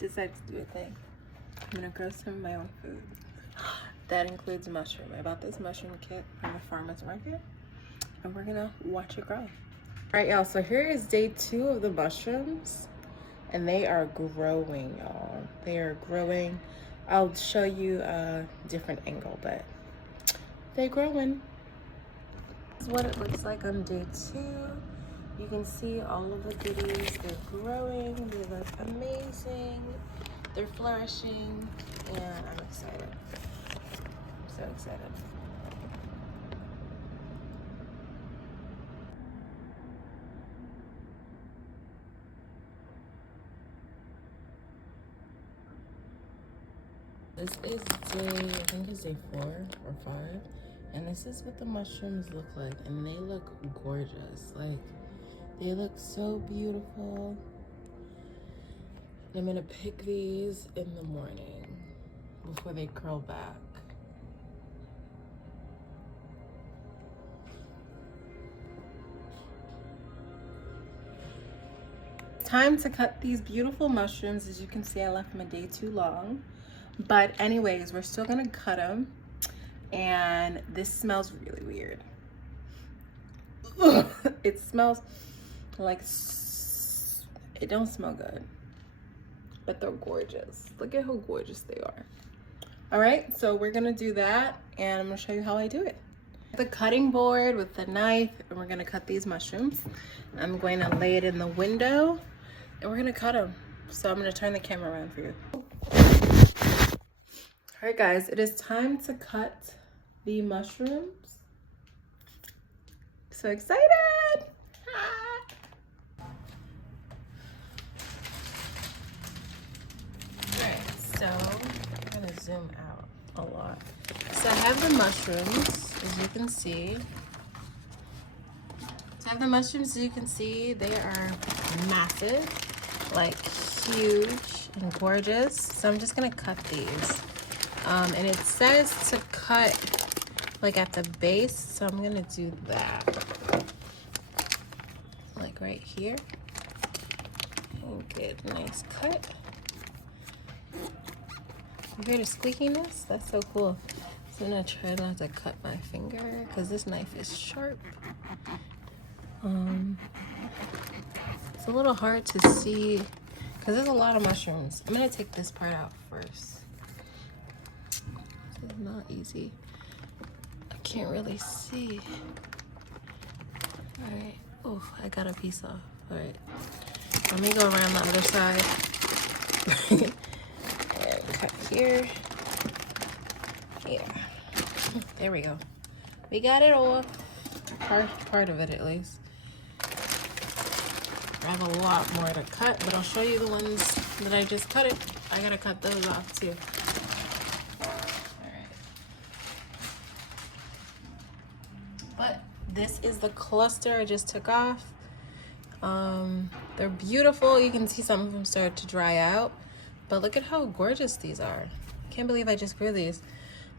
decide to do a thing. I'm gonna grow some of my own food. That includes mushroom. I bought this mushroom kit from the farmer's market, and we're gonna watch it grow. All right, y'all, so here is day 2 of the mushrooms, and they are growing, y'all. They are growing. I'll show you a different angle, but they're growing. This is what it looks like on day 2. You can see all of the goodies. They're growing. They look amazing. They're flourishing, and I'm excited. I'm so excited. This is day, I think it's day 4 or 5. And this is what the mushrooms look like. And they look gorgeous. Like, they look so beautiful. I'm gonna pick these in the morning before they curl back. Time to cut these beautiful mushrooms. As you can see, I left them a day too long. But anyways, we're still gonna cut them. And this smells really weird. It smells like, it don't smell good. But they're gorgeous. Look at how gorgeous they are. All right, so we're gonna do that, and I'm gonna show you how I do it. The cutting board with the knife, and we're gonna cut these mushrooms. I'm going to lay it in the window, and we're gonna cut them. So I'm gonna turn the camera around for you. All right, guys, it is time to cut the mushrooms. So excited! So I'm gonna zoom out a lot. So I have the mushrooms, as you can see. They are massive, like huge and gorgeous. So I'm just gonna cut these. And it says to cut like at the base, so I'm gonna do that. Like right here. And get a nice cut. You hear the squeakiness? That's so cool. So I'm gonna try not to cut my finger because this knife is sharp. It's a little hard to see because there's a lot of mushrooms. I'm gonna take this part out first. This is not easy. I can't really see. All right. Oh, I got a piece off. All right. Let me go around the other side. Cut here. Yeah. There we go. We got it off. Part of it at least. I have a lot more to cut, but I'll show you the ones that I just cut it. I gotta cut those off too. Alright. But this is the cluster I just took off. They're beautiful. You can see some of them start to dry out. But look at how gorgeous these are. I can't believe I just grew these.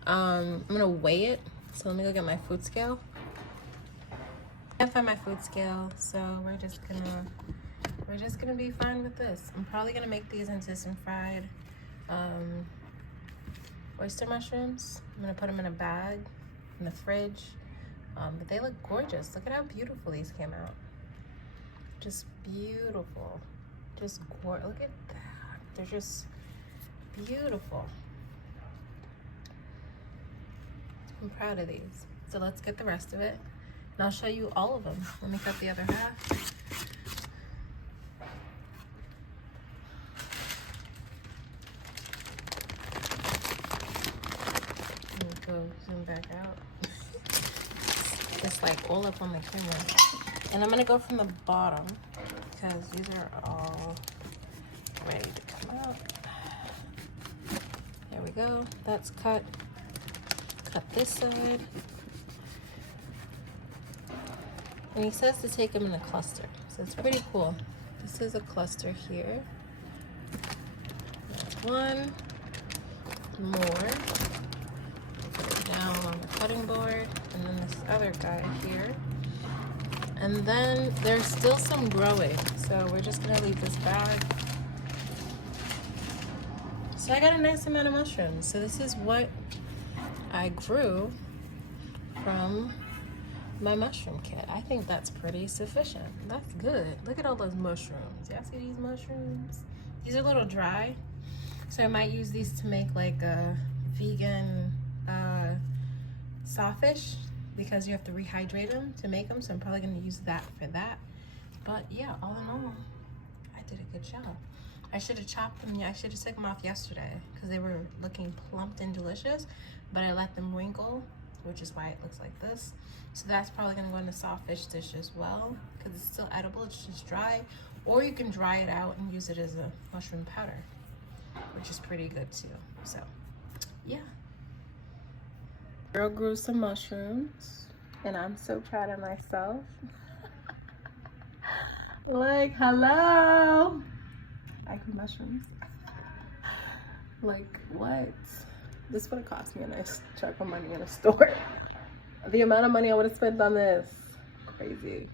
I'm gonna weigh it. So let me go get my food scale. I can't find my food scale, so we're just gonna be fine with this. I'm probably gonna make these into some fried oyster mushrooms. I'm gonna put them in a bag in the fridge. But they look gorgeous. Look at how beautiful these came out. Just beautiful. Just gorgeous. Look at that. They're just beautiful. I'm proud of these. So let's get the rest of it. And I'll show you all of them. Let me cut the other half. Let me go zoom back out. It's like all up on the camera. And I'm gonna go from the bottom because these are all ready to come out. There we go. That's cut. Cut this side. And he says to take them in a cluster. So it's pretty cool. This is a cluster here. That's one. More. Put it down on the cutting board. And then this other guy here. And then there's still some growing. So we're just gonna leave this bag. So I got a nice amount of mushrooms. So this is what I grew from my mushroom kit. I think that's pretty sufficient. That's good. Look at all those mushrooms. Y'all see these mushrooms? These are a little dry. So I might use these to make like a vegan sawfish, because you have to rehydrate them to make them. So I'm probably gonna use that for that. But yeah, all in all, I did a good job. I should have chopped them. I should have took them off yesterday because they were looking plump and delicious, but I let them wrinkle, which is why it looks like this. So that's probably gonna go in the sawfish dish as well, because it's still edible, it's just dry. Or you can dry it out and use it as a mushroom powder, which is pretty good too. So yeah. Girl grew some mushrooms and I'm so proud of myself. Like, hello. I grew mushrooms. Like, what? This would have cost me a nice chunk of money in a store. The amount of money I would have spent on this, crazy.